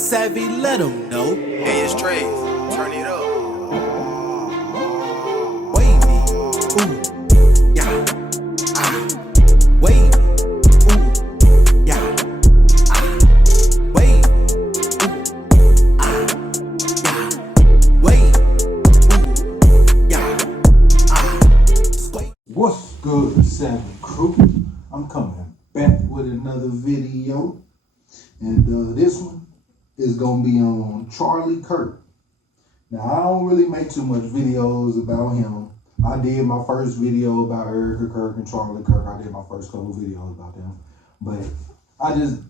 Savvy, let him know. Hey, it's Trey. Turn it up. Wavy, ooh, yeah, ah. Wavy, ooh, yeah, ah. Wavy, ooh, ah, yeah. Wavy, ooh, yeah, ah. What's good, Savvy Crew? I'm coming back with another video, and this one is gonna be on Charlie Kirk. Now, I don't really make too much videos about him. I did my first video about Erica Kirk and Charlie Kirk. I did my first couple videos about them, but I just,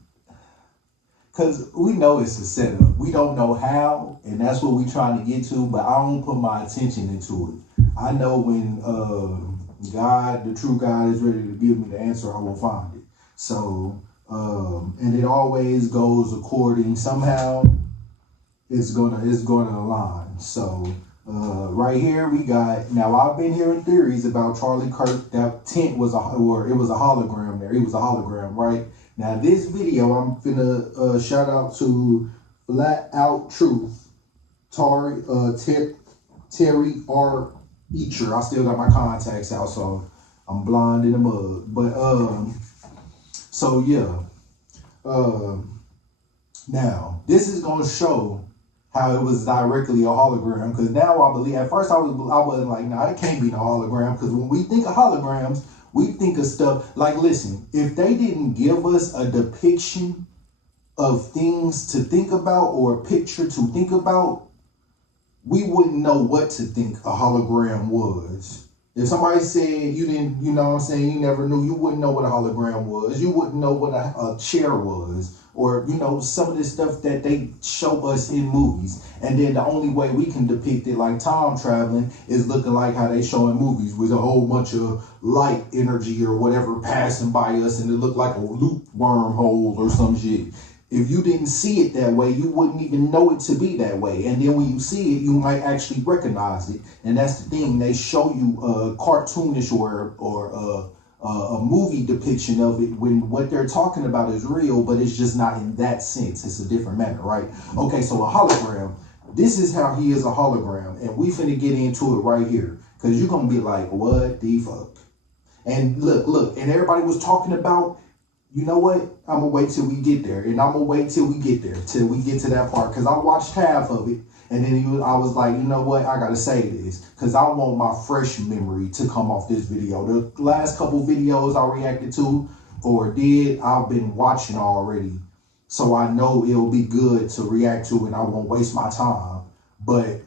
cause we know it's a setup. We don't know how, and that's what we trying to get to, but I don't put my attention into it. I know when God, the true God, is ready to give me the answer, I will find it. So, and it always goes according, somehow it's gonna align. So right here we got, now I've been hearing theories about Charlie Kirk. That tent was it was a hologram there. It was a hologram, right? Now this video, I'm finna shout out to Flat Out Truth, Terry R. Eacher. I still got my contacts out, so I'm blind in the mug. But so yeah. Now this is gonna show how it was directly a hologram, because now I believe, at first I wasn't like, nah, it can't be no hologram, because when we think of holograms, we think of stuff like, listen, if they didn't give us a depiction of things to think about or a picture to think about, we wouldn't know what to think a hologram was. If somebody said you didn't, you know what I'm saying, you never knew, you wouldn't know what a hologram was. You wouldn't know what a chair was, or, you know, some of the stuff that they show us in movies. And then the only way we can depict it, like time traveling, is looking like how they show in movies, with a whole bunch of light energy or whatever passing by us, and it looked like a loop wormhole or some shit. If you didn't see it that way, you wouldn't even know it to be that way. And then when you see it, you might actually recognize it. And that's the thing. They show you a cartoonish or a movie depiction of it when what they're talking about is real, but it's just not in that sense. It's a different manner, right? Okay, so a hologram. This is how he is a hologram. And we finna get into it right here, because you're going to be like, what the fuck? And look, and everybody was talking about, you know what? I'm going to wait till we get there. And I'm going to wait till we get there, till we get to that part. Because I watched half of it. And then I was like, you know what? I got to say this. Because I want my fresh memory to come off this video. The last couple videos I reacted to or did, I've been watching already. So I know it'll be good to react to, and I won't waste my time. But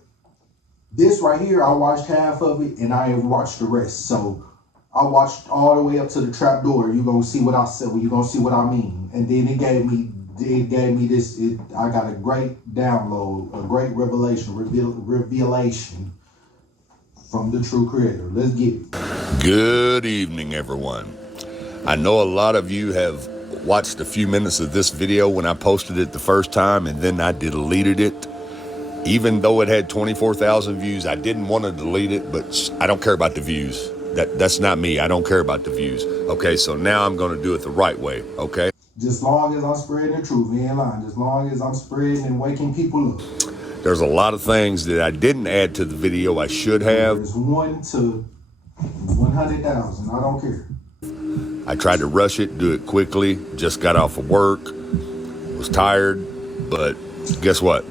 this right here, I watched half of it and I ain't watched the rest. So I watched all the way up to the trap door. You're going to see what I said. You're going to see what I mean. And then it gave me this. I got a great download, a great revelation from the true creator. Let's get it. Good evening, everyone. I know a lot of you have watched a few minutes of this video when I posted it the first time, and then I deleted it. Even though it had 24,000 views, I didn't want to delete it, but I don't care about the views. That's not me. I don't care about the views. Okay, so now I'm going to do it the right way, okay? Just long as I'm spreading the truth, we ain't lying. Just long as I'm spreading and waking people up. There's a lot of things that I didn't add to the video I should have. There's 1 to 100,000. I don't care. I tried to rush it, do it quickly. Just got off of work. Was tired, but guess what?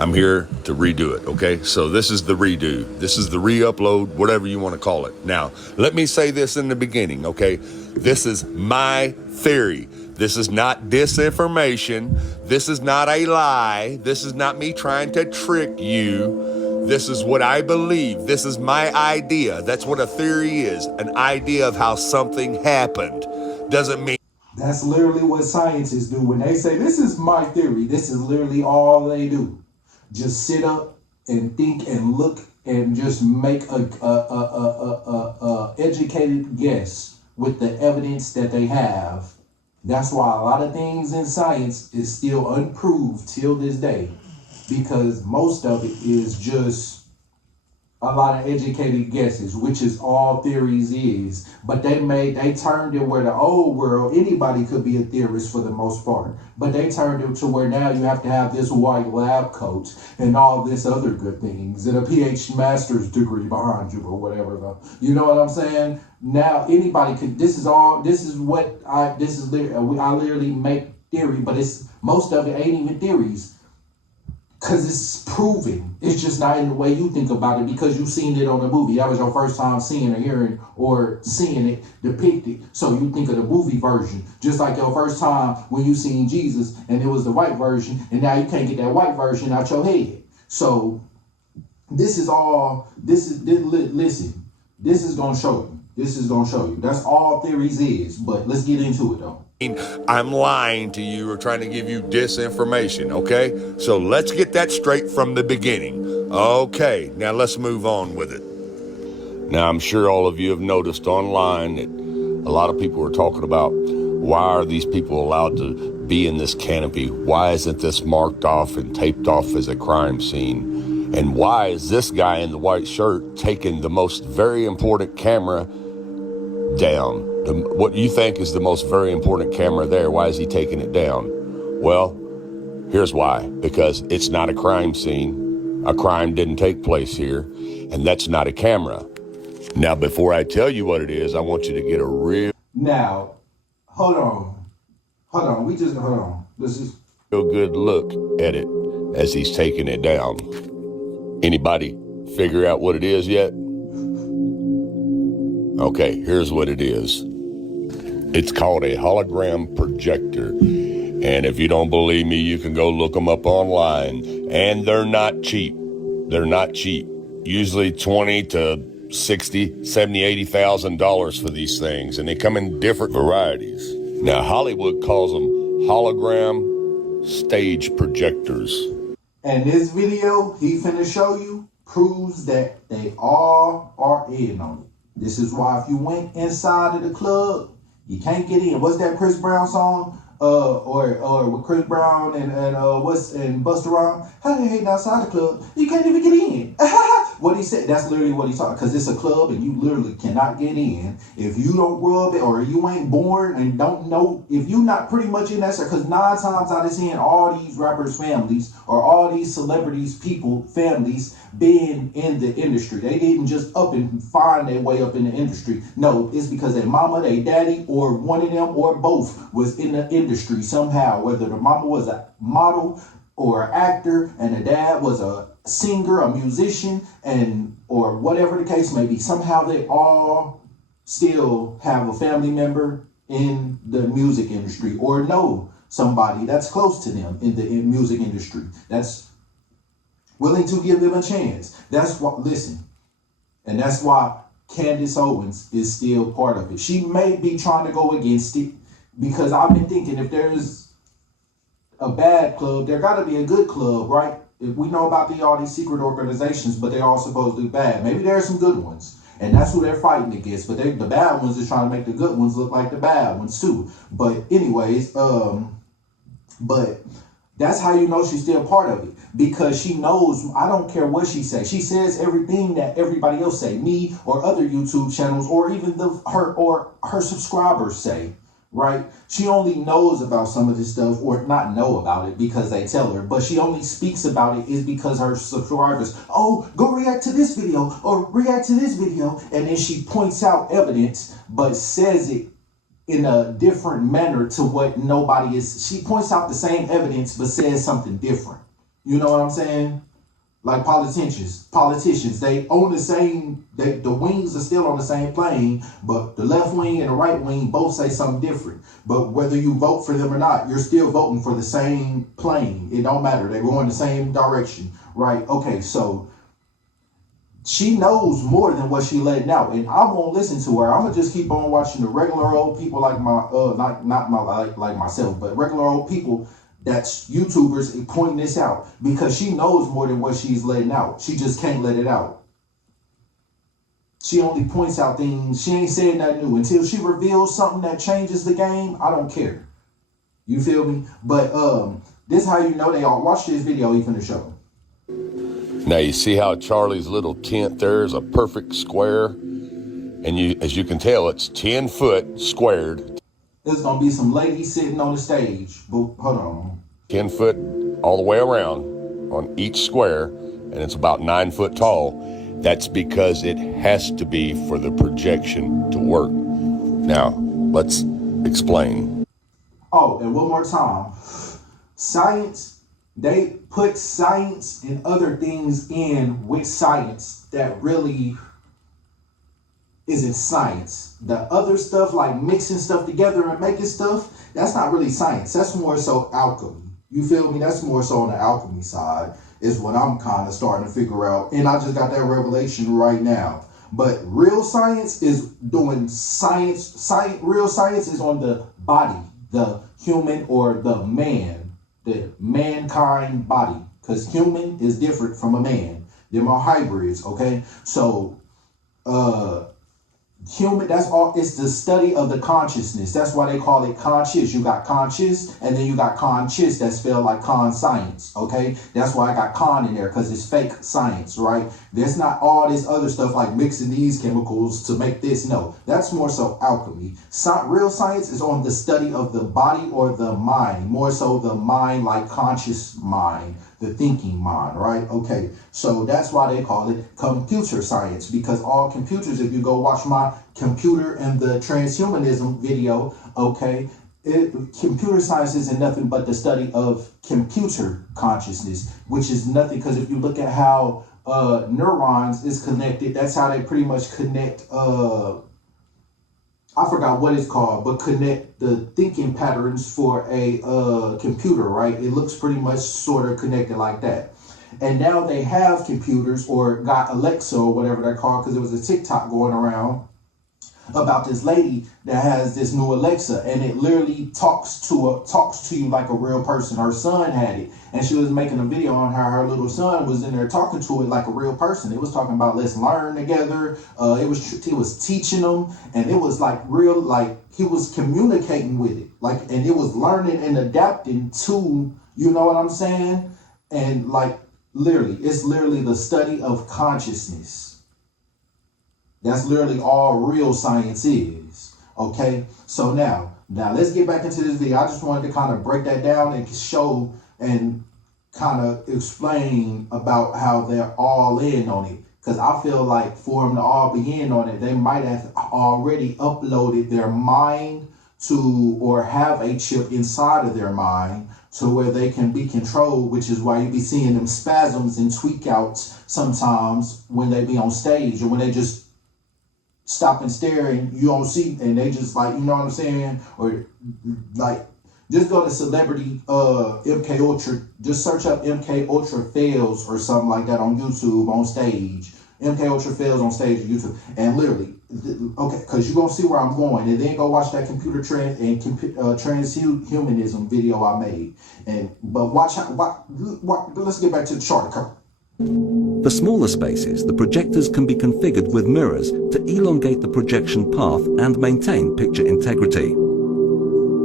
I'm here to redo it, okay? So this is the redo. This is the re-upload, whatever you want to call it. Now, let me say this in the beginning, okay? This is my theory. This is not disinformation. This is not a lie. This is not me trying to trick you. This is what I believe. This is my idea. That's what a theory is, an idea of how something happened. Doesn't mean... That's literally what scientists do. When they say, this is my theory, this is literally all they do. Just sit up and think and look and just make a educated guess with the evidence that they have. That's why a lot of things in science is still unproved till this day, because most of it is just a lot of educated guesses, which is all theories is. But they turned it where the old world, anybody could be a theorist for the most part. But they turned it to where now you have to have this white lab coat and all this other good things and a PhD master's degree behind you or whatever. You know what I'm saying? Now anybody could. I literally make theory, but it's most of it ain't even theories. Because it's proven. It's just not in the way you think about it because you've seen it on a movie. That was your first time seeing or hearing or seeing it depicted. So you think of the movie version. Just like your first time when you seen Jesus and it was the white version. And now you can't get that white version out your head. So listen, this is going to show you. This is going to show you. That's all theories is. But let's get into it though. I'm lying to you or trying to give you disinformation, okay? So let's get that straight from the beginning. Okay, now let's move on with it. Now, I'm sure all of you have noticed online that a lot of people are talking about why are these people allowed to be in this canopy? Why isn't this marked off and taped off as a crime scene? And why is this guy in the white shirt taking the most very important camera down? What you think is the most very important camera there, why is he taking it down? Well, here's why. Because it's not a crime scene. A crime didn't take place here, and that's not a camera. Now, before I tell you what it is, I want you to get a real... Now, hold on. This is... real good look at it as he's taking it down. Anybody figure out what it is yet? Okay, here's what it is. It's called a hologram projector. And if you don't believe me, you can go look them up online. And they're not cheap. They're not cheap. Usually $20 to $60, $70, $80,000 for these things. And they come in different varieties. Now, Hollywood calls them hologram stage projectors. And this video he finna show you proves that they all are in on it. This is why if you went inside of the club, you can't get in. What's that Chris Brown song? Or with Chris Brown and Busta Rhymes? How they hating outside the club? You can't even get in. What he said, that's literally what he talked. Because it's a club and you literally cannot get in if you don't rub it or you ain't born and don't know. If you not pretty much in that, because 9 times out of 10, all these rappers' families or all these celebrities, people, families, being in the industry. They didn't just up and find their way up in the industry. No, it's because their mama, their daddy, or one of them or both was in the industry somehow. Whether the mama was a model or an actor and the dad was a singer, a musician, and or whatever the case may be. Somehow they all still have a family member in the music industry or know somebody that's close to them in the music industry. That's willing to give them a chance. That's what, listen, and that's why Candace Owens is still part of it. She may be trying to go against it because I've been thinking if there's a bad club, there got to be a good club, right? If we know about all these secret organizations, but they're all supposed to be bad. Maybe there are some good ones, and that's who they're fighting against. But the bad ones are trying to make the good ones look like the bad ones too. But anyways, but that's how you know she's still part of it, because she knows. I don't care what she says. She says everything that everybody else say, me or other YouTube channels, or even her subscribers say. Right? She only knows about some of this stuff, or not know about it because they tell her, but she only speaks about it is because her subscribers, oh, go react to this video or react to this video. And then she points out evidence, but says it in a different manner to what nobody is. She points out the same evidence, but says something different. You know what I'm saying? Like politicians, they own the same, the wings are still on the same plane, but the left wing and the right wing both say something different. But whether you vote for them or not, you're still voting for the same plane. It don't matter. They go in the same direction, right? Okay, so she knows more than what she letting out, and I won't listen to her. I'm gonna just keep on watching the regular old people like like myself, but regular old people that's YouTubers pointing this out, because she knows more than what she's letting out. She just can't let it out. She only points out things. She ain't saying nothing new. Until she reveals something that changes the game, I don't care. You feel me? But this how you know they all. Watch this video even to show. Now you see how Charlie's little tent there is a perfect square? And as you can tell, it's 10 foot squared. There's gonna be some ladies sitting on the stage. But hold on. 10 foot all the way around on each square, and it's about 9 foot tall. That's because it has to be for the projection to work. Now, let's explain. Oh, and one more time. Science, they put science and other things in with science that really isn't science. The other stuff, like mixing stuff together and making stuff, that's not really science. That's more so alchemy. You feel me? That's more so on the alchemy side is what I'm kind of starting to figure out. And I just got that revelation right now. But real science is doing science. Real science is on the body, the human or the man, the mankind body. Because human is different from a man. Them are hybrids, okay? So, human, that's all. It's the study of the consciousness. That's why they call it conscious. You got conscious, and then you got conscious. That's spelled like con science. Okay, that's why I got con in there, because it's fake science, right? There's not all this other stuff like mixing these chemicals to make this. No, that's more so alchemy. Real science is on the study of the body or the mind, more so the mind, like conscious mind, the thinking mind, right? Okay, so that's why they call it computer science, because all computers, if you go watch my computer and the transhumanism video, okay, computer science isn't nothing but the study of computer consciousness, which is nothing, because if you look at how neurons is connected, that's how they pretty much connect, I forgot what it's called, but connect the thinking patterns for a computer, right? It looks pretty much sort of connected like that. And now they have computers, or got Alexa or whatever they're called, because there was a TikTok going around about this lady that has this new Alexa, and it literally talks to you like a real person. Her son had it, and she was making a video on how her little son was in there talking to it like a real person. It was talking about let's learn together. It was teaching them, and it was like real, like he was communicating with it, like, and it was learning and adapting to, you know what I'm saying? And like literally, it's literally the study of consciousness. That's literally all real science is. Okay, so now let's get back into this video. I just wanted to kind of break that down and show and kind of explain about how they're all in on it. Because I feel like for them to all be in on it, they might have already uploaded their mind to, or have a chip inside of their mind to where they can be controlled, which is why you be seeing them spasms and tweak outs sometimes when they be on stage, or when they just stop and stare and you don't see, and they just like, you know what I'm saying? Or like, just go to celebrity MK Ultra, just search up MK Ultra fails or something like that on YouTube on stage. MK Ultra fails on stage on YouTube, and literally, okay, because you're gonna see where I'm going, and then go watch that computer transhumanism video I made. But watch, let's get back to the chart, Kirk. For smaller spaces, the projectors can be configured with mirrors to elongate the projection path and maintain picture integrity.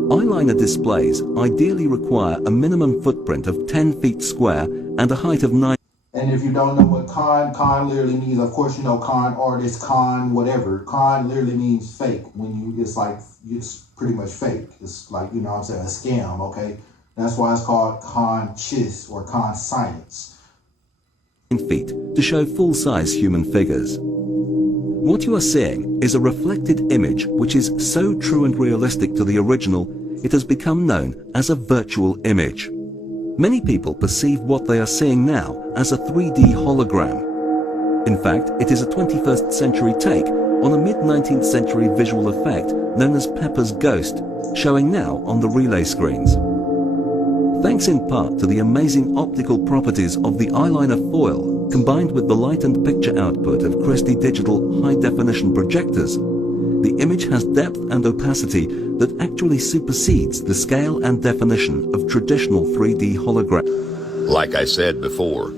Eyeliner displays ideally require a minimum footprint of 10 feet square and a height of 9. And if you don't know what con literally means, of course you know con artist, con whatever. Con literally means fake. When you, it's like, it's pretty much fake. It's like, you know what I'm saying, a scam, okay? That's why it's called conscious or con science. Feet to show full-size human figures. What you are seeing is a reflected image which is so true and realistic to the original, it has become known as a virtual image. Many people perceive what they are seeing now as a 3D hologram. In fact, it is a 21st century take on a mid-19th century visual effect known as Pepper's Ghost, showing now on the relay screens. Thanks in part to the amazing optical properties of the eyeliner foil, combined with the light and picture output of Christie Digital high-definition projectors, the image has depth and opacity that actually supersedes the scale and definition of traditional 3D hologram. Like I said before,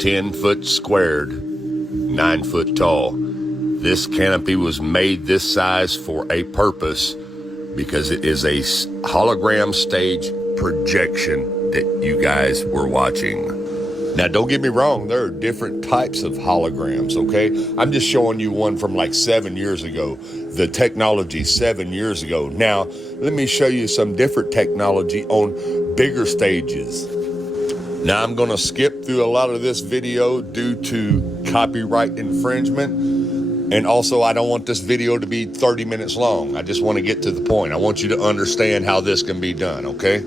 10 foot squared, 9 foot tall. This canopy was made this size for a purpose, because it is a hologram stage projection that you guys were watching. Now, don't get me wrong, there are different types of holograms, okay? I'm just showing you one from like 7 years ago, the technology 7 years ago. Now, let me show you some different technology on bigger stages. Now, I'm gonna skip through a lot of this video due to copyright infringement. And also, I don't want this video to be 30 minutes long. I just want to get to the point. I want you to understand how this can be done, okay?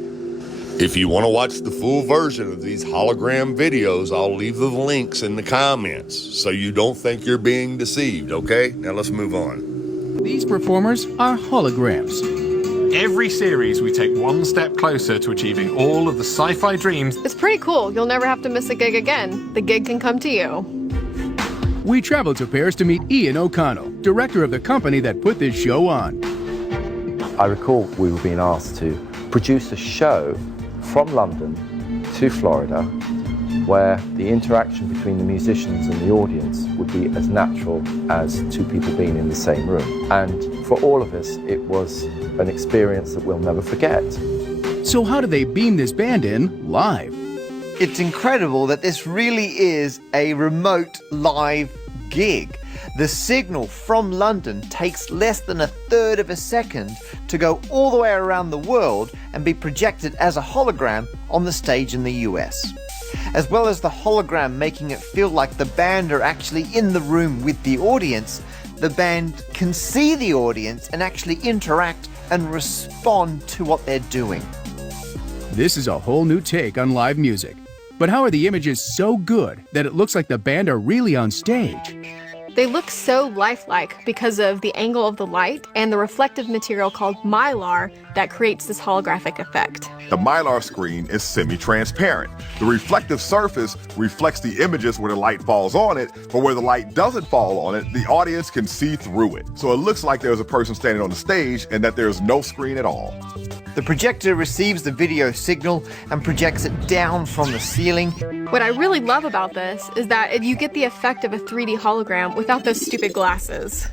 If you want to watch the full version of these hologram videos, I'll leave the links in the comments so you don't think you're being deceived, okay? Now let's move on. These performers are holograms. Every series, we take one step closer to achieving all of the sci-fi dreams. It's pretty cool. You'll never have to miss a gig again. The gig can come to you. We traveled to Paris to meet Ian O'Connell, director of the company that put this show on. I recall we were being asked to produce a show from London to Florida where the interaction between the musicians and the audience would be as natural as two people being in the same room. And for all of us, it was an experience that we'll never forget. So how do they beam this band in live? It's incredible that this really is a remote live gig. The signal from London takes less than 1/3 of a second to go all the way around the world and be projected as a hologram on the stage in the US. As well as the hologram making it feel like the band are actually in the room with the audience, the band can see the audience and actually interact and respond to what they're doing. This is a whole new take on live music. But how are the images so good that it looks like the band are really on stage? They look so lifelike because of the angle of the light and the reflective material called mylar that creates this holographic effect. The mylar screen is semi-transparent. The reflective surface reflects the images where the light falls on it, but where the light doesn't fall on it, the audience can see through it. So it looks like there's a person standing on the stage and that there's no screen at all. The projector receives the video signal and projects it down from the ceiling. What I really love about this is that you get the effect of a 3D hologram without those stupid glasses.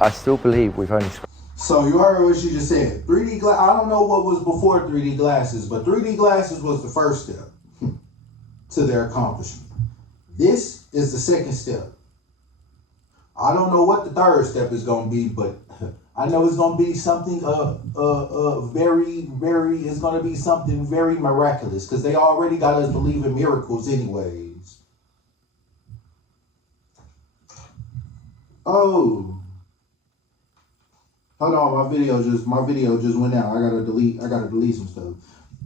I still believe we've only... So you heard what she just said. 3D glass. I don't know what was before 3D glasses, but 3D glasses was the first step to their accomplishment. This is the second step. I don't know what the third step is going to be, but I know it's going to be something very miraculous, because they already got us believe in miracles anyways. Oh. Hold on, my video just went out. I gotta delete some stuff.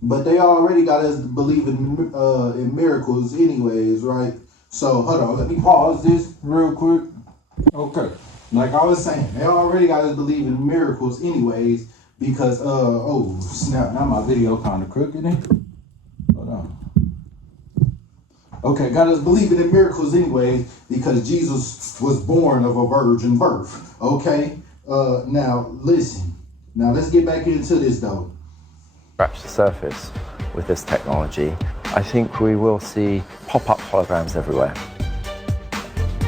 But they already got us believing in miracles anyways, right? So hold on, let me pause this real quick. Okay. Like I was saying, they already got us believing in miracles anyways, because oh snap, now my video kinda crooked, ain't it? Hold on. Okay, got us believing in miracles anyways, because Jesus was born of a virgin birth. Okay? Now listen. Now let's get back into this though. Scratch the surface with this technology. I think we will see pop-up holograms everywhere.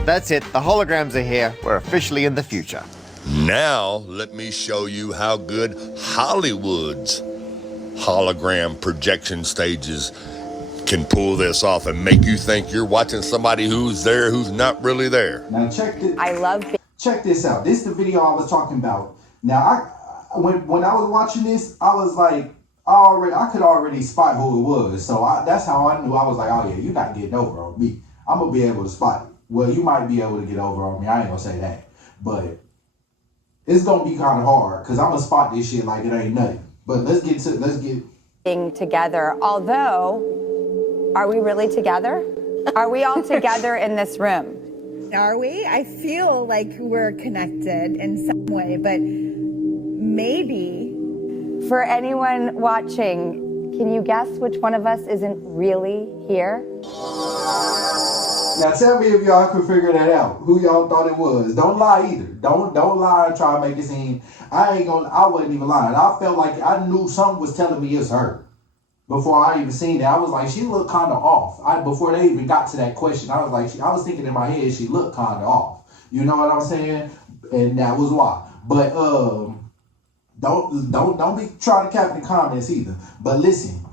That's it, the holograms are here. We're officially in the future. Now, let me show you how good Hollywood's hologram projection stages can pull this off and make you think you're watching somebody who's there who's not really there. Now check this out. This is the video I was talking about. Now, when I was watching this, I was like, I could already spot who it was. So that's how I knew. I was like, oh yeah, you're not getting over on me. I'm gonna be able to spot it. Well, you might be able to get over on me. I ain't gonna say that, but it's gonna be kind of hard because I'm gonna spot this shit like it ain't nothing. But let's get together. Although, are we really together? Are we all together in this room? Are we? I feel like we're connected in some way, but maybe. For anyone watching, can you guess which one of us isn't really here? Now tell me if y'all could figure that out. Who y'all thought it was? Don't lie either. Don't lie and try to make it seem. I wasn't even lying. I felt like I knew something was telling me it's her. Before I even seen it, I was like, she looked kind of off. Before they even got to that question, I was like, I was thinking in my head, she looked kind of off. You know what I'm saying? And that was why. But don't be trying to cap in the comments either. But listen,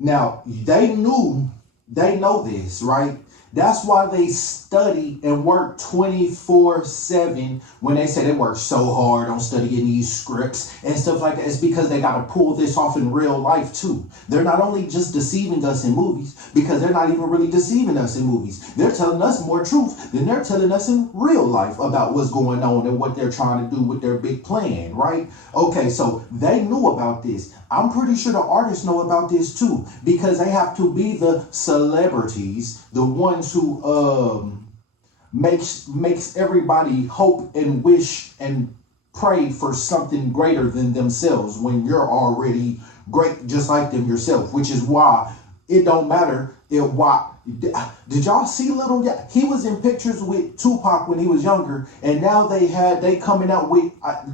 now they knew They know this, right? That's why they study and work 24/7. When they say they work so hard on studying these scripts and stuff like that, it's because they got to pull this off in real life too. They're not only just deceiving us in movies, because they're not even really deceiving us in movies. They're telling us more truth than they're telling us in real life about what's going on and what they're trying to do with their big plan, right? Okay, so they knew about this. I'm pretty sure the artists know about this too, because they have to be the celebrities, the ones who makes everybody hope and wish and pray for something greater than themselves when you're already great just like them yourself, which is why it don't matter why. Did y'all see Little Yachty? He was in pictures with Tupac when he was younger, and now they coming out with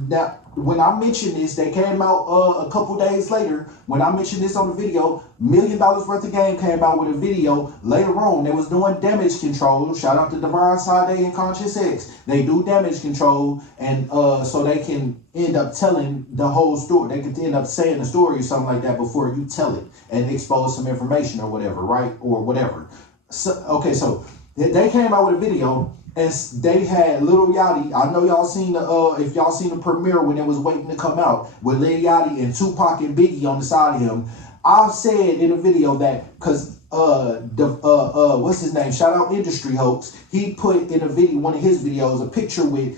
that. When I mentioned this, they came out a couple days later. When I mentioned this on the video, $1 million worth of game came out with a video later on. They was doing damage control. Shout out to Divine Sade and Conscious X. They do damage control, and so they can end up telling the whole story. They could end up saying the story or something like that before you tell it and expose some information or whatever, right? Or whatever. So, okay, so they came out with a video, and they had Little Yachty. I know y'all seen if y'all seen the premiere when it was waiting to come out with Lil Yachty and Tupac and Biggie on the side of him. I said in the video that because what's his name? Shout out Industry Hoax. He put in a video, one of his videos, a picture with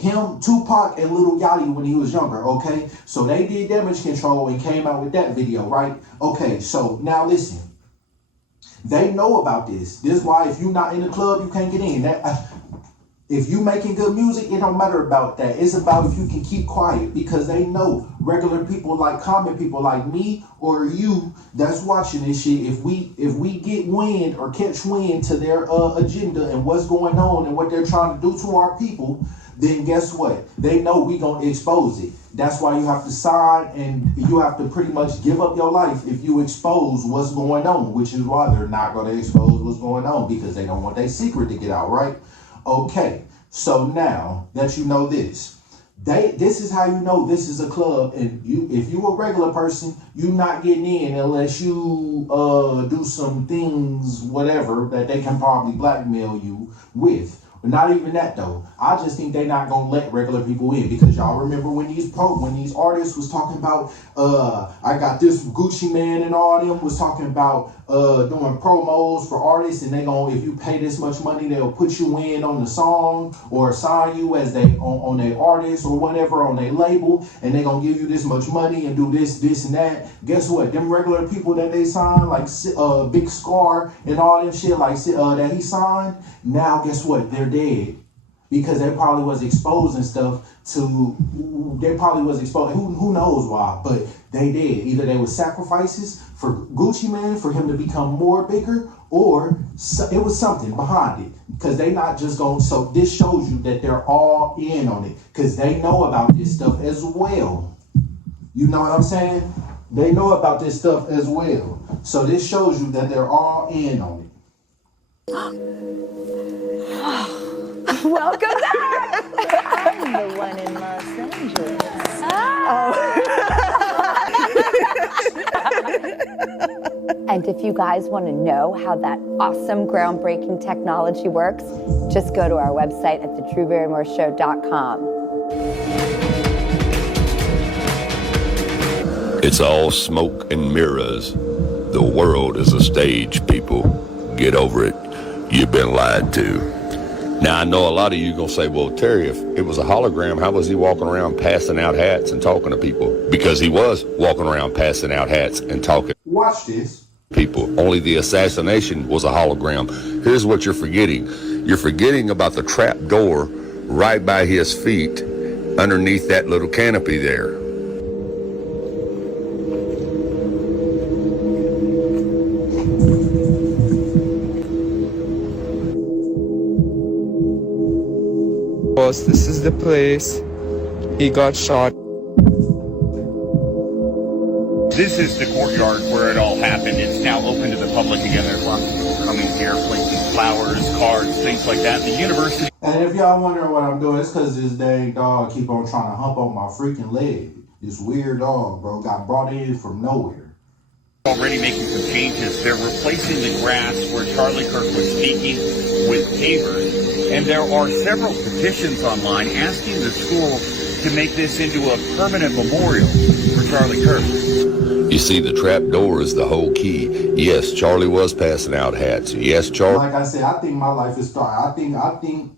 him, Tupac, and Lil Yachty when he was younger. Okay, so they did damage control and came out with that video, right? Okay, so now listen. They know about this. This is why if you're not in the club, you can't get in. If you making good music, it don't matter about that. It's about if you can keep quiet, because they know regular people, like common people like me or you that's watching this shit, if we get wind or catch wind to their agenda and what's going on and what they're trying to do to our people, then guess what? They know we gonna expose it. That's why you have to sign, and you have to pretty much give up your life if you expose what's going on, which is why they're not gonna expose what's going on, because they don't want their secret to get out, right? Okay, so now that you know this, this is how you know this is a club, and if you a regular person, you not getting in unless you do some things, whatever, that they can probably blackmail you with. But not even that though. I just think they not gonna let regular people in, because y'all remember when these artists was talking about I got this Gucci Man and all them was talking about doing promos for artists, and they gonna, if you pay this much money, they'll put you in on the song or sign you as they on their artist or whatever on their label, and they gonna give you this much money and do this and that. Guess what? Them regular people that they signed, like Big Scar and all them shit like that he signed, now guess what? They're dead. Because they probably was exposing stuff who knows why, but they did. Either they were sacrifices for Gucci Man for him to become more bigger, or it was something behind it. Because they not just going, so this shows you that they're all in on it, because they know about this stuff as well. You know what I'm saying? They know about this stuff as well. So this shows you that they're all in on it. Welcome back. I'm the one in Los Angeles. And if you guys want to know how that awesome, groundbreaking technology works, just go to our website at thetruebarrymoreshow.com. It's all smoke and mirrors. The world is a stage, people. Get over it. You've been lied to. Now, I know a lot of you going to say, well, Terry, if it was a hologram, how was he walking around passing out hats and talking to people? Because he was walking around passing out hats and talking. Watch this. People. Only the assassination was a hologram. Here's what you're forgetting. You're forgetting about the trap door right by his feet underneath that little canopy there. This is the place he got shot. This is the courtyard where it all happened. It's now open to the public again. There's lots of people coming here, placing flowers, cards, things like that. The university. And if y'all wondering what I'm doing, it's because this dang dog keep on trying to hump on my freaking leg. This weird dog, bro, got brought in from nowhere. Already making some changes. They're replacing the grass where Charlie Kirk was speaking with pavers. And there are several petitions online asking the school to make this into a permanent memorial for Charlie Kirk. You see, the trap door is the whole key. Yes, Charlie was passing out hats. Yes, Charlie. Like I said, I think my life is starting. I think,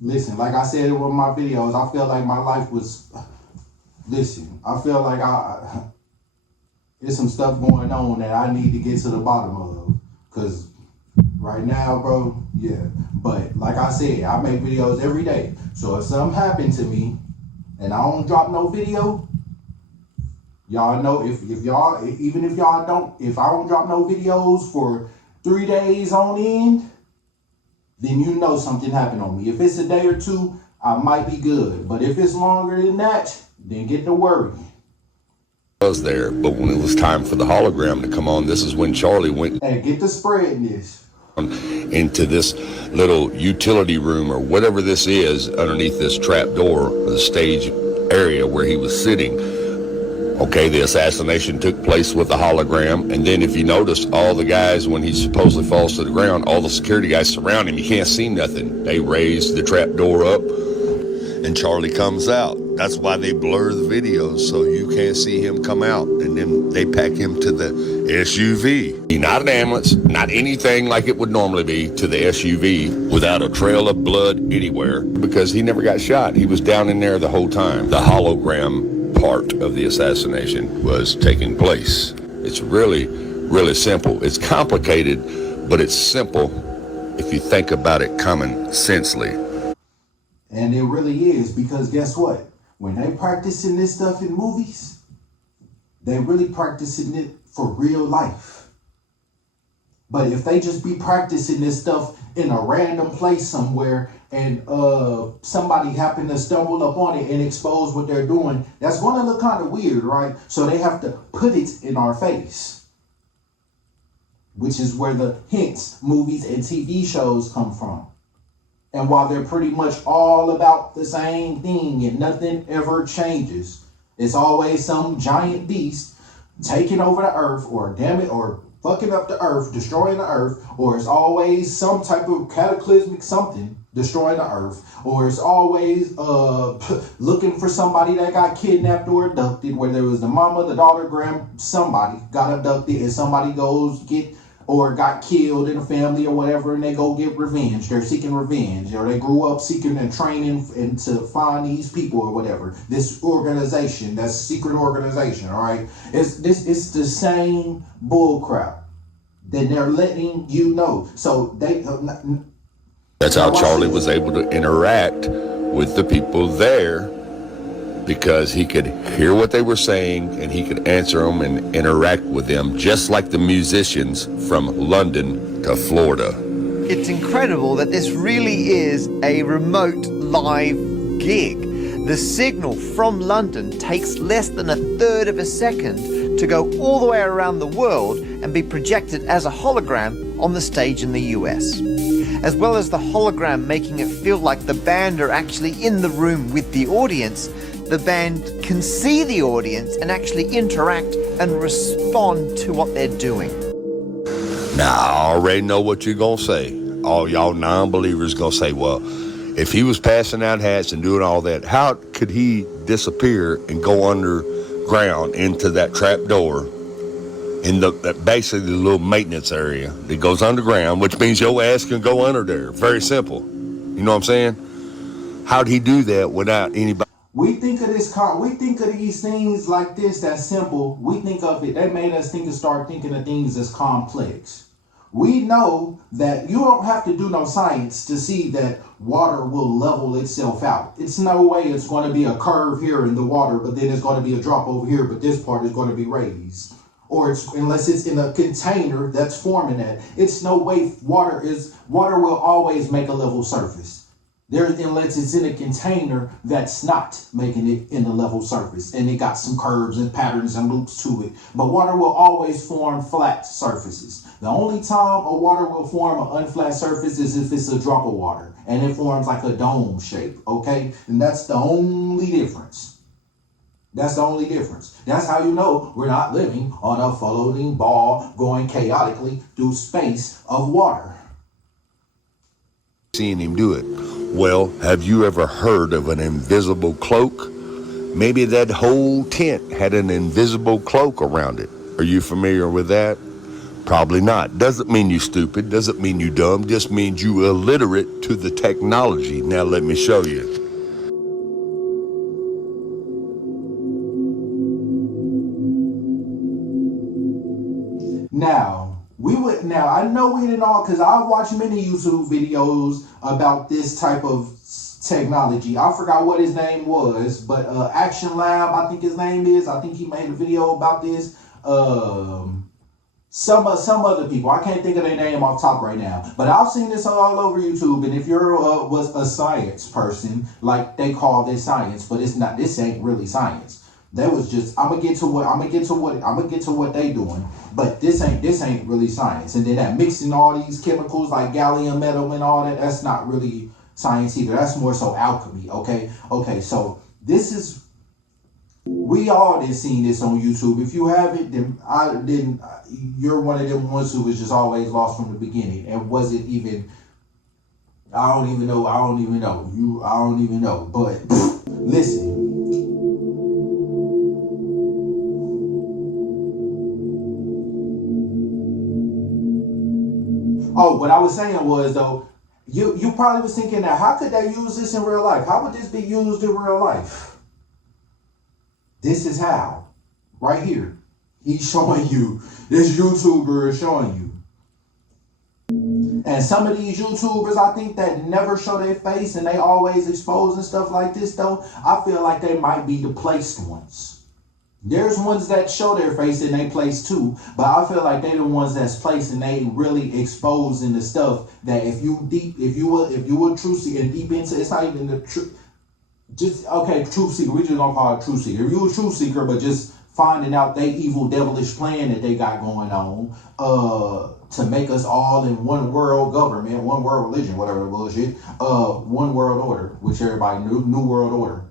listen, like I said in one of my videos, I feel like my life was, listen, I feel like there's some stuff going on that I need to get to the bottom of. Because right now, bro, yeah. But like I said, I make videos every day. So if something happened to me and I don't drop no video, y'all know if y'all, even if y'all don't, if I don't drop no videos for 3 days on end, then you know something happened on me. If it's a day or two, I might be good. But if it's longer than that, then get to worrying. Was there, but when it was time for the hologram to come on, this is when Charlie went and get to spreading this into this little utility room or whatever this is underneath this trap door, the stage area where he was sitting. Okay, the assassination took place with the hologram, and then if you notice, all the guys, when he supposedly falls to the ground, all the security guys surround him. You can't see nothing. They raise the trap door up, and Charlie comes out. That's why they blur the videos so you can't see him come out, and then they pack him to the SUV. Not an ambulance, not anything like it would normally be, to the SUV without a trail of blood anywhere, because he never got shot. He was down in there the whole time. The hologram part of the assassination was taking place. It's really, really simple. It's complicated, but it's simple if you think about it common sensely. And it really is, because guess what? When they practicing this stuff in movies, they really practicing it for real life. But if they just be practicing this stuff in a random place somewhere and somebody happened to stumble up on it and expose what they're doing, that's going to look kind of weird, right? So they have to put it in our face, which is where the hints, movies and TV shows come from. And while they're pretty much all about the same thing and nothing ever changes, it's always some giant beast taking over the earth or fucking up the earth, destroying the earth, or it's always some type of cataclysmic something destroying the earth, or it's always looking for somebody that got kidnapped or abducted, where there was the mama, the daughter, somebody got abducted and somebody goes get or got killed in a family or whatever, and they go get revenge. They're seeking revenge, or they grew up seeking and training and to find these people or whatever. This organization, that's secret organization, all right? It's the same bull crap that they're letting you know. So that's how Charlie was able to interact with the people there, because he could hear what they were saying and he could answer them and interact with them, just like the musicians from London to Florida. It's incredible that this really is a remote live gig. The signal from London takes less than a third of a second to go all the way around the world and be projected as a hologram on the stage in the US. As well as the hologram making it feel like the band are actually in the room with the audience, the band can see the audience and actually interact and respond to what they're doing. Now, I already know what you're going to say. All y'all non-believers going to say, well, if he was passing out hats and doing all that, how could he disappear and go underground into that trap door in basically the little maintenance area that goes underground, which means your ass can go under there. Very simple. You know what I'm saying? How'd he do that without anybody? We think of these things like this, that's simple. We think of it, they made us start thinking of things as complex. We know that you don't have to do no science to see that water will level itself out. It's no way it's going to be a curve here in the water, but then it's going to be a drop over here, but this part is going to be raised. Or unless it's in a container that's forming that. It's no way water will always make a level surface. Unless it's in a container that's not making it in the level surface and it got some curves and patterns and loops to it. But water will always form flat surfaces. The only time a water will form an unflat surface is if it's a drop of water and it forms like a dome shape, okay? And that's the only difference. That's the only difference. That's how you know we're not living on a floating ball going chaotically through space of water. Seeing him do it. Well, have you ever heard of an invisible cloak? Maybe that whole tent had an invisible cloak around it. Are you familiar with that? Probably not. Doesn't mean you stupid, doesn't mean you dumb, just means you illiterate to the technology. Now let me show you. Now I know we didn't all, because I watched many YouTube videos about this type of technology. I forgot what his name was, but Action Lab, I think his name is. I think he made a video about this. Some other people, I can't think of their name off top right now, but I've seen this all over YouTube. And if you're was a science person, like they call this science, but it's not. This ain't really science. That was just, I'm gonna get to what they doing, but this ain't really science. And then that mixing all these chemicals like gallium metal and all that, that's not really science either. That's more so alchemy. Okay, so this is, we all done seen this on YouTube. If you haven't, then you're one of them ones who was just always lost from the beginning and wasn't even, I don't even know, but listen. Oh, what I was saying was, though, you probably was thinking that, how could they use this in real life? How would this be used in real life? This is how. Right here. He's showing you. This YouTuber is showing you. And some of these YouTubers, I think, that never show their face and they always expose and stuff like this, though, I feel like they might be the placed ones. There's ones that show their face and they place too, but I feel like they're the ones that's placed and they really exposing the stuff that if you were true seeker and deep into, it's not even the truth. Just okay, truth seeker. We just gonna call it truth seeker. If you're a truth seeker, but just finding out they evil devilish plan that they got going on, to make us all in one world government, one world religion, whatever the bullshit, one world order, which everybody knew, new world order.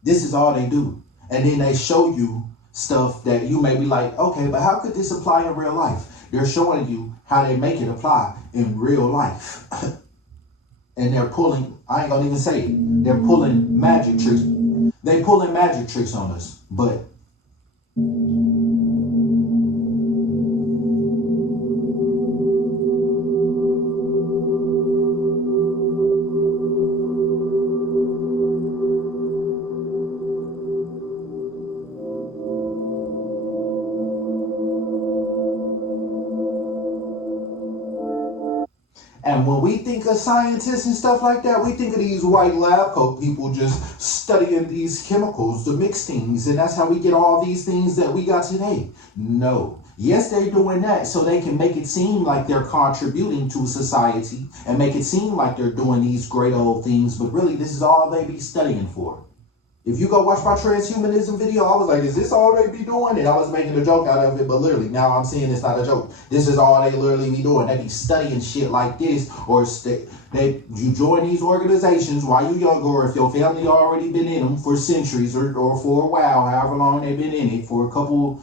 This is all they do. And then they show you stuff that you may be like, okay, but how could this apply in real life? They're showing you how they make it apply in real life. And they're pulling, I ain't gonna even say it, they're pulling magic tricks. They pulling magic tricks on us, but and when we think of scientists and stuff like that, we think of these white lab coat people just studying these chemicals to mix things. And that's how we get all these things that we got today. No. Yes, they're doing that so they can make it seem like they're contributing to society and make it seem like they're doing these great old things. But really, this is all they be studying for. If you go watch my transhumanism video, I was like, is this all they be doing? And I was making a joke out of it, but literally, now I'm seeing it's not a joke. This is all they literally be doing. They be studying shit like this, or you join these organizations while you younger, or if your family already been in them for centuries, or for a while, however long they've been in it, for a couple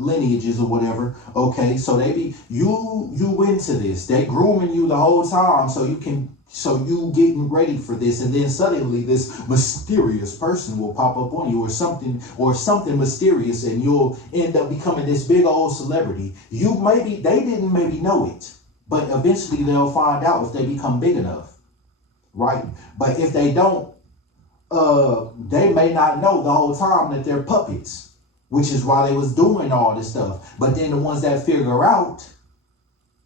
lineages or whatever. Okay, so they be, you into this. They grooming you the whole time so you getting ready for this, and then suddenly this mysterious person will pop up on you, or something mysterious, and you'll end up becoming this big old celebrity. They didn't maybe know it, but eventually they'll find out if they become big enough, right? But if they don't, they may not know the whole time that they're puppets, which is why they was doing all this stuff. But then the ones that figure out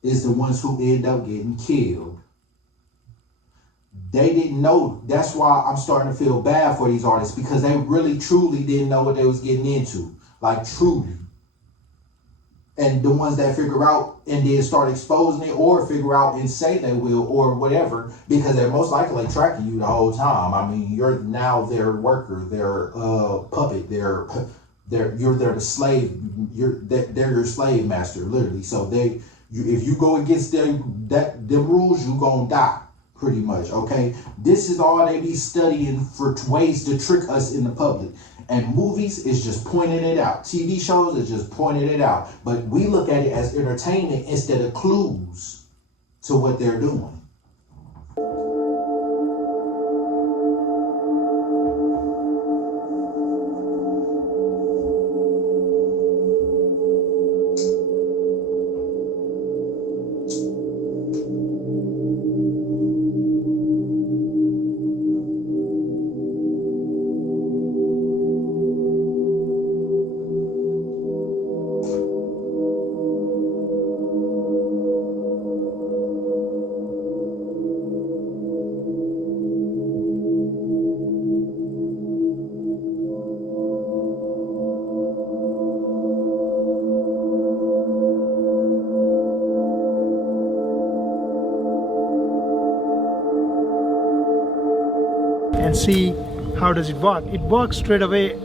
is the ones who end up getting killed. They didn't know. That's why I'm starting to feel bad for these artists, because they really truly didn't know what they was getting into. Like, truly. And the ones that figure out and then start exposing it, or figure out and say they will, or whatever, because they're most likely tracking you the whole time. I mean, you're now their worker, their puppet, you're their slave. They're your slave master, literally. So if you go against them rules, you gonna die. pretty much, okay? This is all they be studying for ways to trick us in the public. And movies is just pointing it out. TV shows is just pointing it out. But we look at it as entertainment instead of clues to what they're doing. And see how does it work. It works straight away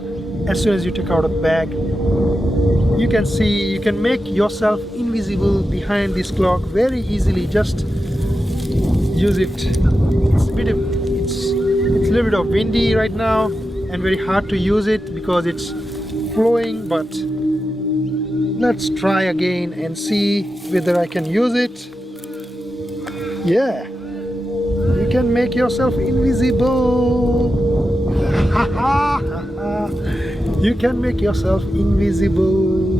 as soon as you take out a bag. You can see, you can make yourself invisible behind this clock very easily. Just use it. It's a little bit of windy right now and very hard to use it because it's flowing, but let's try again and see whether I can use it. Yeah. You can make yourself invisible. You can make yourself invisible.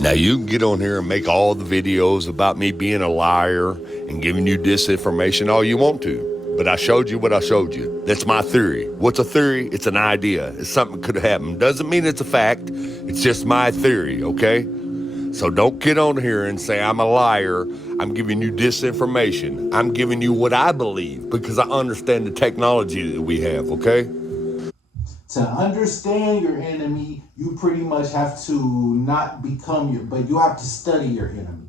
Now you can get on here and make all the videos about me being a liar and giving you disinformation all you want to. But I showed you what I showed you. That's my theory. What's a theory? It's an idea. It's something that could happen. Doesn't mean it's a fact. It's just my theory, okay? So don't get on here and say I'm a liar. I'm giving you disinformation. I'm giving you what I believe because I understand the technology that we have, okay? To understand your enemy, you pretty much have to not become your, but you have to study your enemy.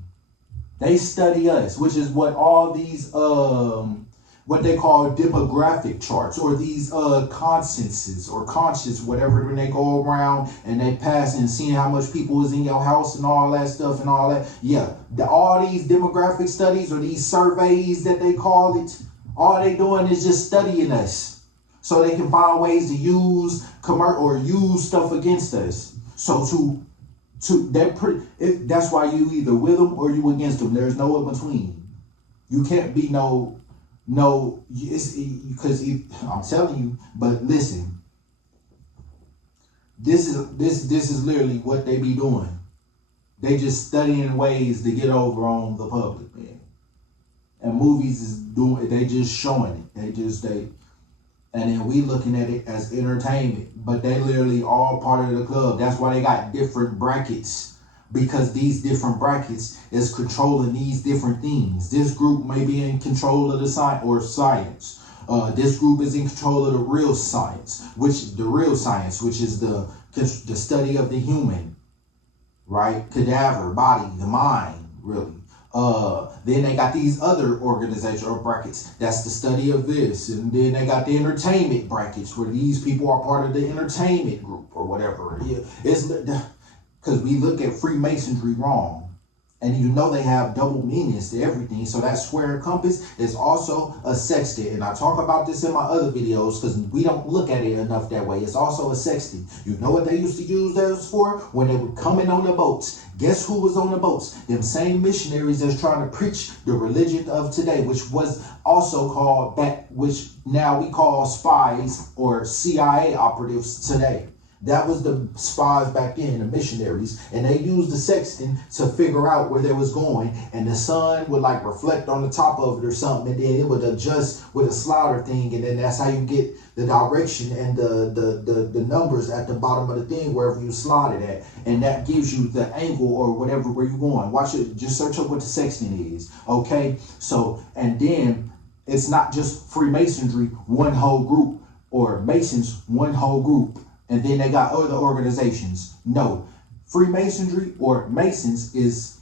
They study us, which is what all these, what they call demographic charts, or these consensus or conscious, whatever, when they go around and they pass and seeing how much people is in your house and all that stuff and all that. Yeah, all these demographic studies or these surveys that they call it, all they doing is just studying us so they can find ways to use or use stuff against us. So that's why you either with them or you against them. There's no in between. You can't be no, because I'm telling you. But listen, this is literally what they be doing. They just studying ways to get over on the public, man. And movies is doing. They just showing it. And then we looking at it as entertainment, but they literally all part of the club. That's why they got different brackets, because these different brackets is controlling these different things. This group may be in control of the science. This group is in control of the real science, which is the study of the human, right? Cadaver, body, the mind, really. Then they got these other organizations or brackets. That's the study of this. And then they got the entertainment brackets, where these people are part of the entertainment group or whatever. It's because we look at Freemasonry wrong. And you know they have double meanings to everything. So that square compass is also a sextant. And I talk about this in my other videos because we don't look at it enough that way. It's also a sextant. You know what they used to use those for? When they were coming on the boats. Guess who was on the boats? Them same missionaries that's trying to preach the religion of today, which was also called which now we call spies or CIA operatives today. That was the spies back then, the missionaries, and they used the sextant to figure out where they was going, and the sun would like reflect on the top of it or something, and then it would adjust with a slider thing, and then that's how you get the direction and the numbers at the bottom of the thing wherever you slide it at, and that gives you the angle or whatever where you're going. Watch it, just search up what the sextant is, okay? So, and then it's not just Freemasonry, one whole group, or Masons, one whole group. And then they got other organizations. No, Freemasonry or Masons is,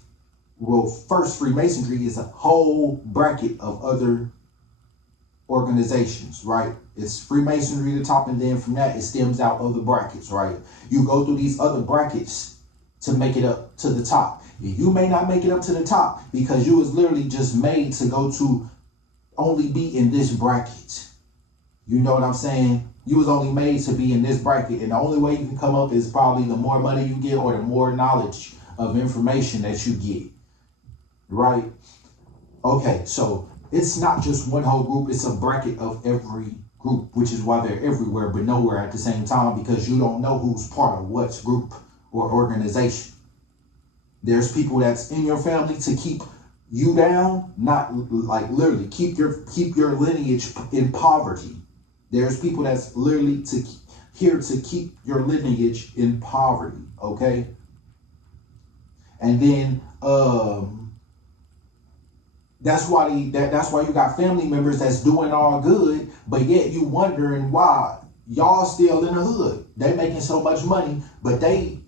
well, first Freemasonry is a whole bracket of other organizations, right? It's Freemasonry at the top, and then from that it stems out other brackets, right? You go through these other brackets to make it up to the top. You may not make it up to the top because you was literally just made to go to only be in this bracket. You know what I'm saying? You was only made to be in this bracket, and the only way you can come up is probably the more money you get or the more knowledge of information that you get, right? Okay, so it's not just one whole group, it's a bracket of every group, which is why they're everywhere but nowhere at the same time, because you don't know who's part of what group or organization. There's people that's in your family to keep you down, not like literally keep your lineage in poverty. There's people that's literally here to keep your lineage in poverty, okay? And then that's why you got family members that's doing all good, but yet you wondering why y'all still in the hood. They making so much money, but they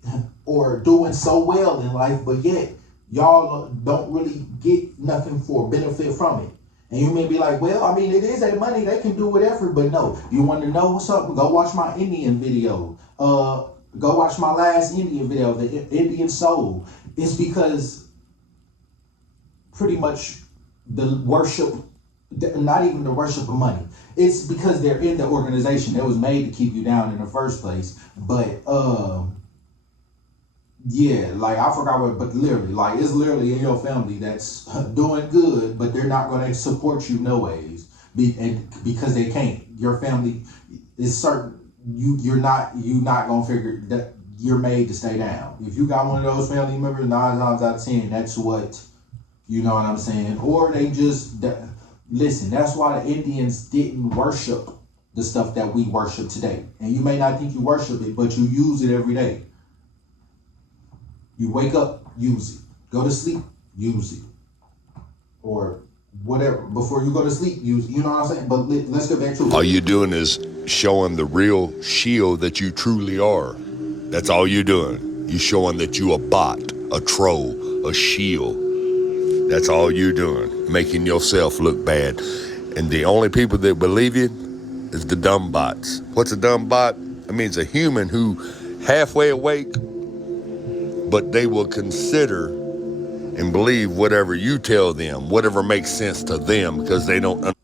or doing so well in life, but yet y'all don't really get nothing for benefit from it. And you may be like, well, I mean, it is their money, they can do whatever, but no. You want to know something? Go watch my Indian video. Go watch my last Indian video, the Indian Soul. It's because pretty much the worship, not even the worship of money. It's because they're in the organization that was made to keep you down in the first place. But yeah, like I forgot what, but literally, like it's literally in your family that's doing good, but they're not going to support you no ways, because they can't. Your family is certain. You're not going to figure that you're made to stay down. If you got one of those family members, 9 times out of 10, that's what, you know what I'm saying? Or they just, listen, that's why the Indians didn't worship the stuff that we worship today. And you may not think you worship it, but you use it every day. You wake up, use it. Go to sleep, use it. Or whatever. Before you go to sleep, use it. You know what I'm saying? But let's get back to it. All you're doing is showing the real shield that you truly are. That's all you're doing. You're showing that you a bot, a troll, a shield. That's all you're doing. Making yourself look bad. And the only people that believe you is the dumb bots. What's a dumb bot? I mean, it's a human who halfway awake, but they will consider and believe whatever you tell them, whatever makes sense to them, because they don't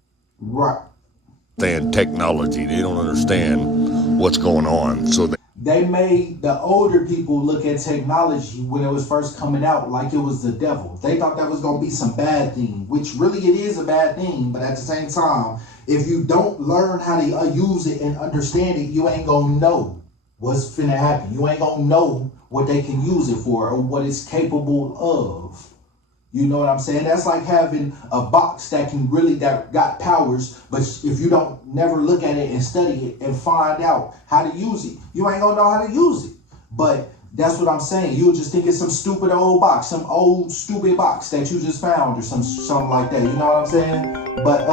understand technology. They don't understand what's going on. So they made the older people look at technology when it was first coming out like it was the devil. They thought that was going to be some bad thing, which really it is a bad thing. But at the same time, if you don't learn how to use it and understand it, you ain't going to know what's finna happen. You ain't going to know what they can use it for or what it's capable of. You know what I'm saying? That's like having a box that got powers, but if you don't never look at it and study it and find out how to use it, you ain't gonna know how to use it. But that's what I'm saying. You'll just think it's some stupid old box, some old stupid box that you just found or something like that. You know what I'm saying? But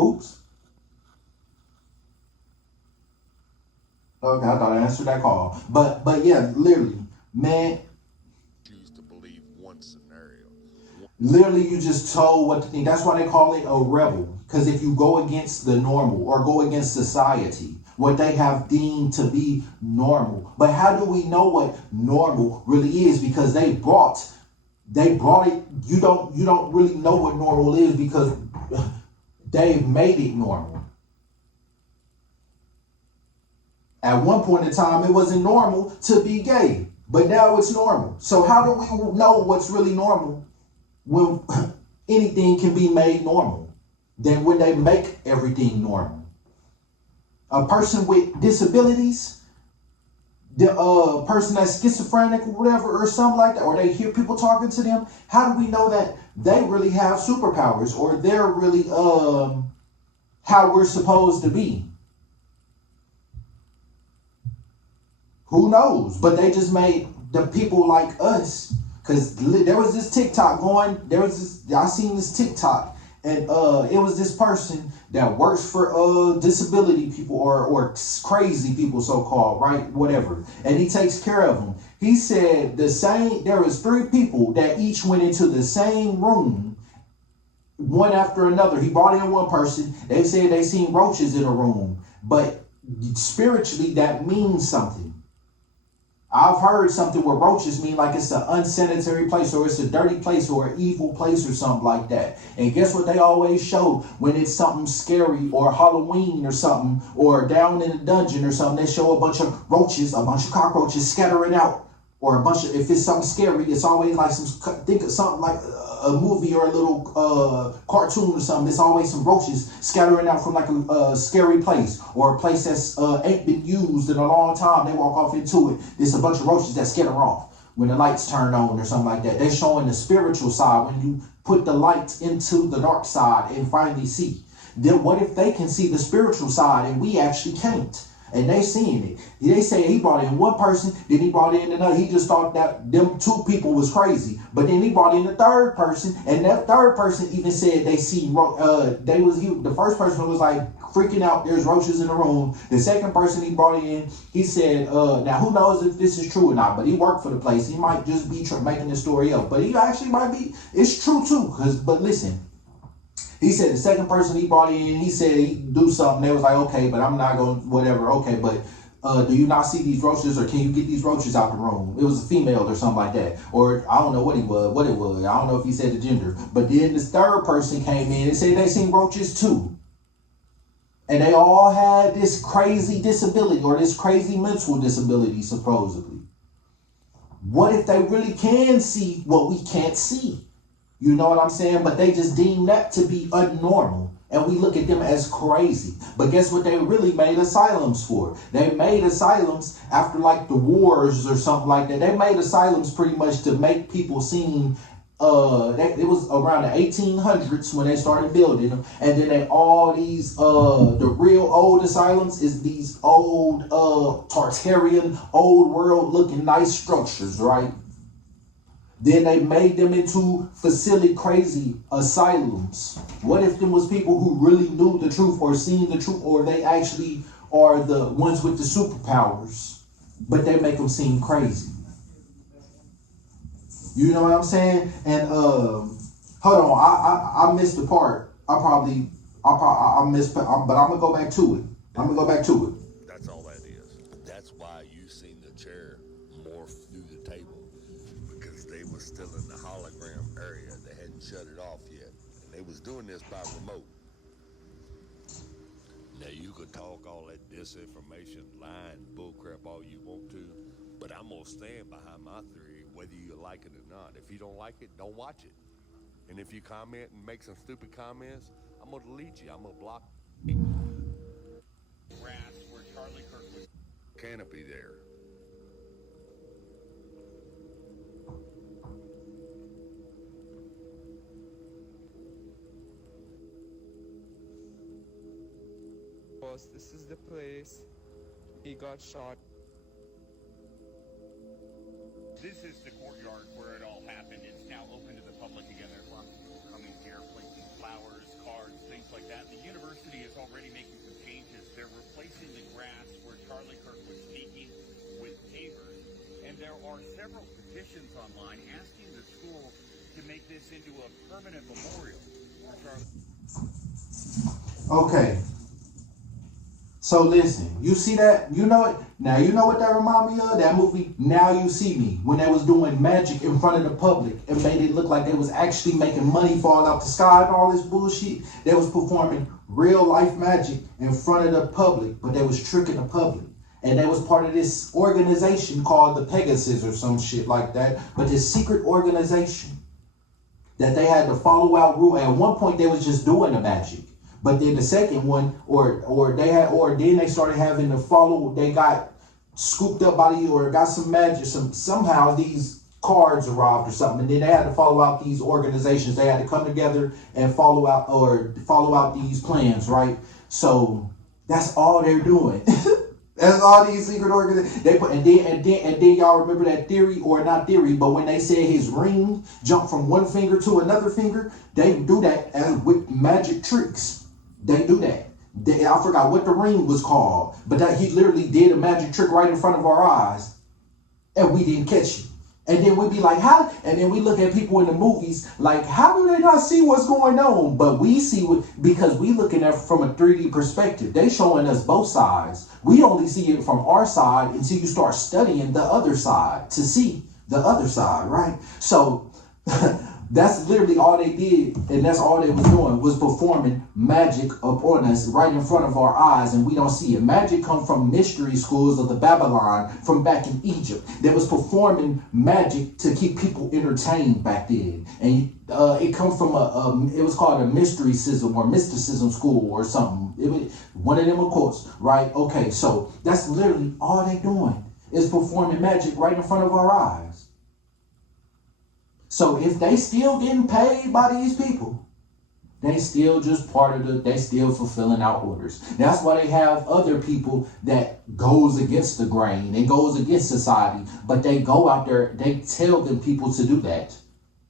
oops. Okay, I thought I answered that call. But yeah, literally, man. Literally, you just told what to think. That's why they call it a rebel. Because if you go against the normal or go against society, what they have deemed to be normal. But how do we know what normal really is? Because they brought it. You don't really know what normal is because they've made it normal. At one point in time, it wasn't normal to be gay, but now it's normal. So how do we know what's really normal when anything can be made normal? Then when they make everything normal. A person with disabilities, the person that's schizophrenic or whatever or something like that, or they hear people talking to them, how do we know that they really have superpowers or they're really how we're supposed to be? Who knows? But they just made the people like us, because there was this TikTok going, I seen this TikTok, and it was this person that works for disability people or crazy people, so-called, right? Whatever. And he takes care of them. He said there was 3 people that each went into the same room, one after another. He brought in one person. They said they seen roaches in a room, but spiritually that means something. I've heard something where roaches mean like it's an unsanitary place or it's a dirty place or an evil place or something like that. And guess what they always show when it's something scary or Halloween or something or down in a dungeon or something, they show a bunch of roaches, a bunch of cockroaches scattering out. Or a bunch of, if it's something scary, it's always like think of something like a movie or a little cartoon or something. There's always some roaches scattering out from like a scary place or a place that's ain't been used in a long time. They walk off into it. There's a bunch of roaches that scatter off when the lights turn on or something like that. They're showing the spiritual side when you put the lights into the dark side and finally see. Then what if they can see the spiritual side and we actually can't? And they seeing it. They say he brought in one person, then he brought in another. He just thought that them two people was crazy. But then he brought in a third person, and that third person even said they seen the first person was like freaking out, there's roaches in the room. The second person he brought in, he said, now who knows if this is true or not, but he worked for the place. He might just be making the story up. But he actually might be, it's true too. But listen. He said the second person he brought in, he said he'd do something. They was like, okay, but I'm not going, whatever. Okay, but do you not see these roaches, or can you get these roaches out the room? It was a female or something like that. Or I don't know what it was. I don't know if he said the gender. But then this third person came in and said they seen roaches too. And they all had this crazy disability or this crazy mental disability, supposedly. What if they really can see what we can't see? You know what I'm saying? But they just deem that to be abnormal. And we look at them as crazy. But guess what they really made asylums for? They made asylums after like the wars or something like that. They made asylums pretty much to make people seem, it was around the 1800s when they started building them. And then all these, the real old asylums is these old, Tartarian, old world looking nice structures, right? Then they made them into facility crazy asylums. What if them was people who really knew the truth or seen the truth, or they actually are the ones with the superpowers, but they make them seem crazy? You know what I'm saying? And hold on, I missed the part. I missed, but I'm gonna go back to it. That's all that is. That's why you seen the chair morph through the table. They was still in the hologram area. They hadn't shut it off yet. And they was doing this by remote. Now you could talk all that disinformation, lying, bullcrap all you want to, but I'm gonna stand behind my theory whether you like it or not. If you don't like it, don't watch it. And if you comment and make some stupid comments, I'm gonna delete you. I'm gonna block you. Grass where Charlie Kirk was. Canopy there. Boss, this is the place. He got shot. This is the courtyard where it all happened. It's now open to the public again. There's lots of people coming here, placing flowers, cards, things like that. The university is already making some changes. They're replacing the grass where Charlie Kirk was speaking with pavers. And there are several petitions online asking the school to make this into a permanent memorial for Charlie. Okay. So listen, you see that? You know it? Now you know what that remind me of? That movie, Now You See Me, when they was doing magic in front of the public and made it look like they was actually making money fall out the sky and all this bullshit. They was performing real life magic in front of the public, but they was tricking the public. And they was part of this organization called the Pegasus or some shit like that. But this secret organization that they had to follow out rule. At one point they was just doing the magic. But then the second one, then they started having to follow. They got scooped up by got some magic. Somehow these cards arrived or something, and then they had to follow out these organizations. They had to come together and follow out these plans, right? So that's all they're doing. That's all these secret organizations they put. And then y'all remember that theory, or not theory, but when they said his ring jumped from one finger to another finger, they do that with magic tricks. They do that. I forgot what the ring was called, but that he literally did a magic trick right in front of our eyes, and we didn't catch it. And then we'd be like, how? And then we look at people in the movies like, how do they not see what's going on? But we see what, because we looking at it from a 3D perspective. They showing us both sides. We only see it from our side until you start studying the other side to see the other side, right? So that's literally all they did, and that's all they was doing, was performing magic upon us right in front of our eyes, and we don't see it. Magic come from mystery schools of the Babylon from back in Egypt. They was performing magic to keep people entertained back then, and it come from it was called a mysticism or mysticism school or something. It was one of them, of course, right? Okay, so that's literally all they doing is performing magic right in front of our eyes. So if they still getting paid by these people, they still just part of they still fulfilling out orders. That's why they have other people that goes against the grain and goes against society, but they go out there, they tell them people to do that.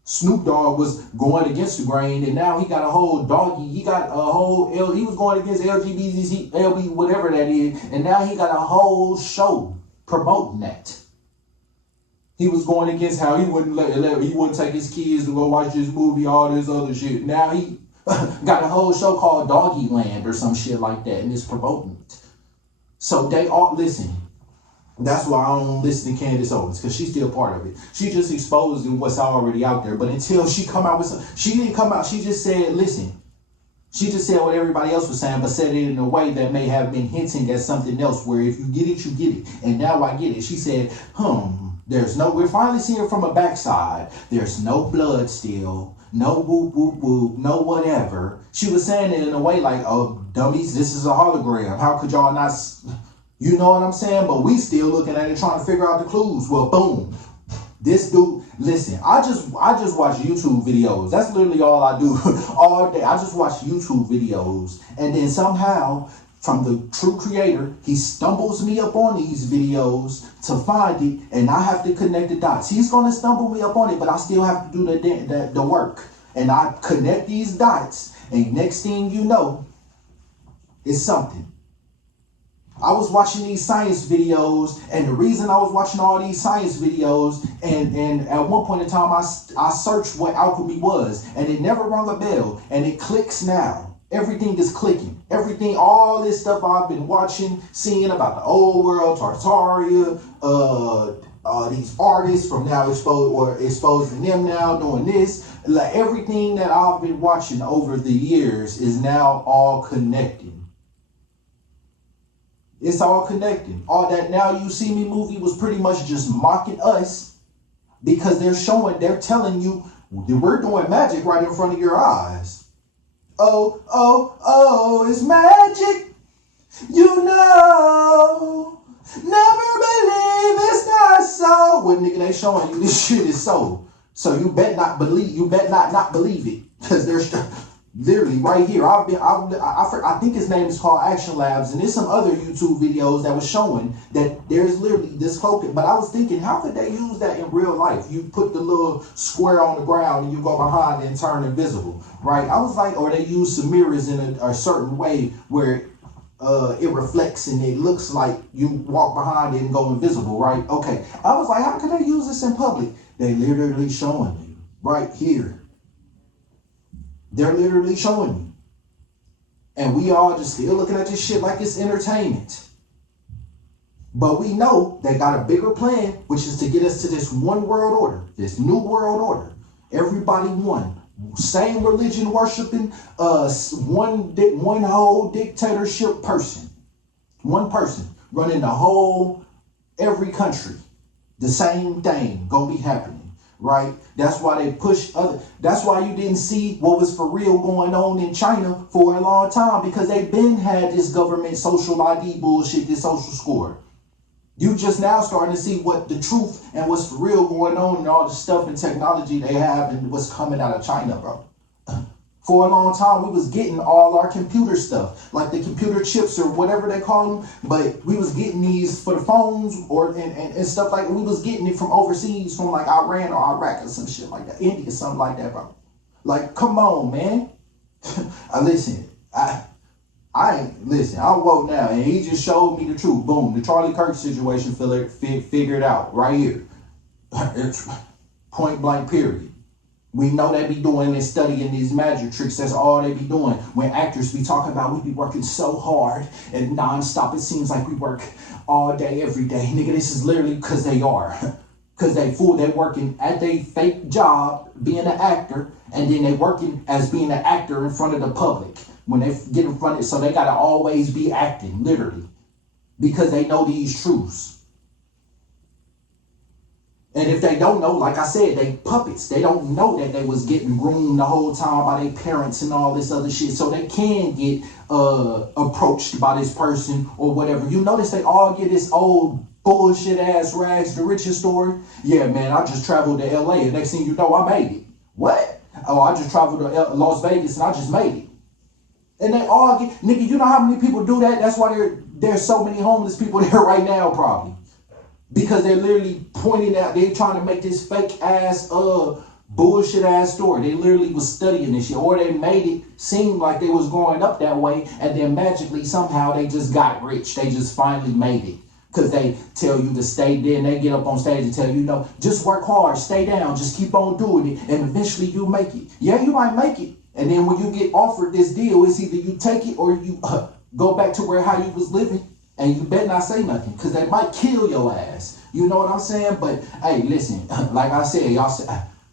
Snoop Dogg was going against the grain, and now he got a whole doggy, he got a whole, he was going against LGBT, LB, whatever that is, and now he got a whole show promoting that. He was going against how he wouldn't he wouldn't take his kids to go watch this movie, all this other shit. Now he got a whole show called Doggy Land or some shit like that, and it's promoting it. So they all listen. That's why I don't listen to Candace Owens, because she's still part of it. She just exposing what's already out there. But until she come out with she didn't come out. She just said, listen. She just said what everybody else was saying, but said it in a way that may have been hinting at something else. Where if you get it, you get it. And now I get it. She said, we're finally seeing it from a backside. There's no blood still, no whoop, whoop, whoop, no whatever. She was saying it in a way like, oh, dummies, this is a hologram. How could y'all not, you know what I'm saying? But we still looking at it, trying to figure out the clues. Well, boom. This dude, listen, I just watch YouTube videos. That's literally all I do all day. I just watch YouTube videos. And then somehow, from the true creator, he stumbles me up on these videos to find it, and I have to connect the dots. He's going to stumble me up on it, but I still have to do the work. And I connect these dots, and next thing you know, it's something. I was watching these science videos, and the reason I was watching all these science videos, and at one point in time, I searched what alchemy was, and it never rung a bell, and it clicks now. Everything is clicking. Everything, all this stuff I've been watching, seeing about the old world, Tartaria, these artists from now exposing them now, doing this. Like everything that I've been watching over the years is now all connecting. It's all connecting. All that Now You See Me movie was pretty much just mocking us because they're telling you that we're doing magic right in front of your eyes. Oh, oh, oh, it's magic. You know, never believe it's not so. Well, nigga, they showing you this shit is so. So you bet not believe it. Because there's literally right here. I think his name is called Action Labs, and there's some other YouTube videos that was showing that there's literally this cloaking. But I was thinking, how could they use that in real life? You put the little square on the ground and you go behind it and turn invisible, right? I was like, or they use some mirrors in a certain way where it reflects and it looks like you walk behind it and go invisible, right? Okay. I was like, how can they use this in public? They literally showing you right here. They're literally showing you. And we all just still looking at this shit like it's entertainment. But we know they got a bigger plan, which is to get us to this one world order, this new world order. Everybody one. Same religion worshiping, one whole dictatorship person. One person running every country. The same thing gonna be happening. Right? That's why they push that's why you didn't see what was for real going on in China for a long time, because they've been had this government social ID bullshit, this social score. You just now starting to see what the truth and what's for real going on and all the stuff and technology they have and what's coming out of China, bro. For a long time, we was getting all our computer stuff, like the computer chips or whatever they call them. But we was getting these for the phones and stuff like that. We was getting it from overseas, from like Iran or Iraq or some shit like that. India, something like that, bro. Like, come on, man. I'm woke now, and he just showed me the truth. Boom, the Charlie Kirk situation figured out right here. It's point blank period. We know they be doing this, studying these magic tricks. That's all they be doing. When actors be talking about we be working so hard and nonstop, it seems like we work all day, every day. Nigga, this is literally because they are. Because they're working at their fake job, being an actor, and then they working as being an actor in front of the public. When they get in front of it, so they gotta always be acting, literally. Because they know these truths. And if they don't know, like I said, they puppets. They don't know that they was getting groomed the whole time by their parents and all this other shit. So they can get approached by this person or whatever. You notice they all get this old bullshit ass rags to riches story. Yeah, man, I just traveled to LA and next thing you know, I made it. What? Oh, I just traveled to Las Vegas and I just made it. And they all get, nigga, you know how many people do that? That's why there's so many homeless people there right now, probably. Because they're literally pointing out, they're trying to make this fake ass, bullshit ass story. They literally was studying this shit, or they made it seem like they was growing up that way, and then magically somehow they just got rich. They just finally made it. Because they tell you to stay there, and they get up on stage and tell you, no, just work hard, stay down, just keep on doing it, and eventually you'll make it. Yeah, you might make it. And then when you get offered this deal, it's either you take it or you go back to how you was living. And you better not say nothing, because they might kill your ass. You know what I'm saying? But hey, listen, like I said, y'all say,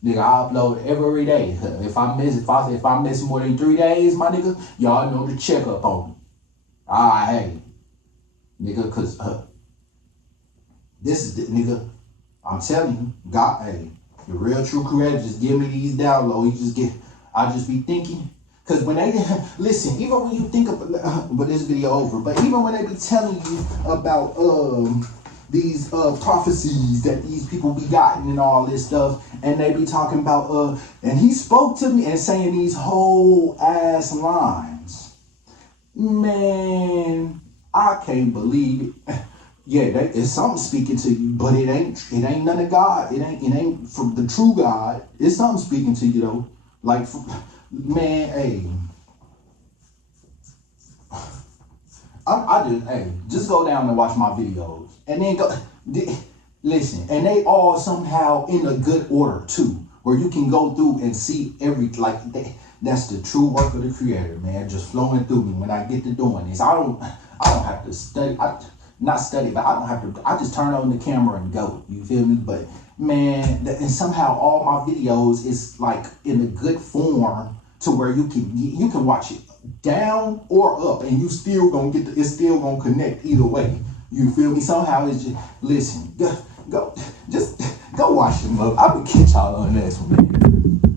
nigga, I upload every day. If I miss more than 3 days, my nigga, y'all know to check up on me. Alright, hey, nigga, cause this is the nigga. I'm telling you, God, hey, the real true creator just give me these downloads. I just be thinking. Because when they, listen, even when you think of, but this video over, but even when they be telling you about these prophecies that these people be gotten and all this stuff, and they be talking about, and he spoke to me and saying these whole ass lines. Man, I can't believe it. Yeah, it's something speaking to you, but it ain't none of God. It ain't from the true God. It's something speaking to you though. Like, man, hey, just go down and watch my videos, and then listen, and they all somehow in a good order too, where you can go through and see that's the true work of the creator, man, just flowing through me when I get to doing this. I don't have to study, not study, but I don't have to, I just turn on the camera and go, you feel me? But man, and somehow all my videos is like in a good form to where you can watch it down or up, and you still gonna it's still gonna connect either way. You feel me? Somehow it's just, listen, go watch them up. I will catch y'all on the next one, man.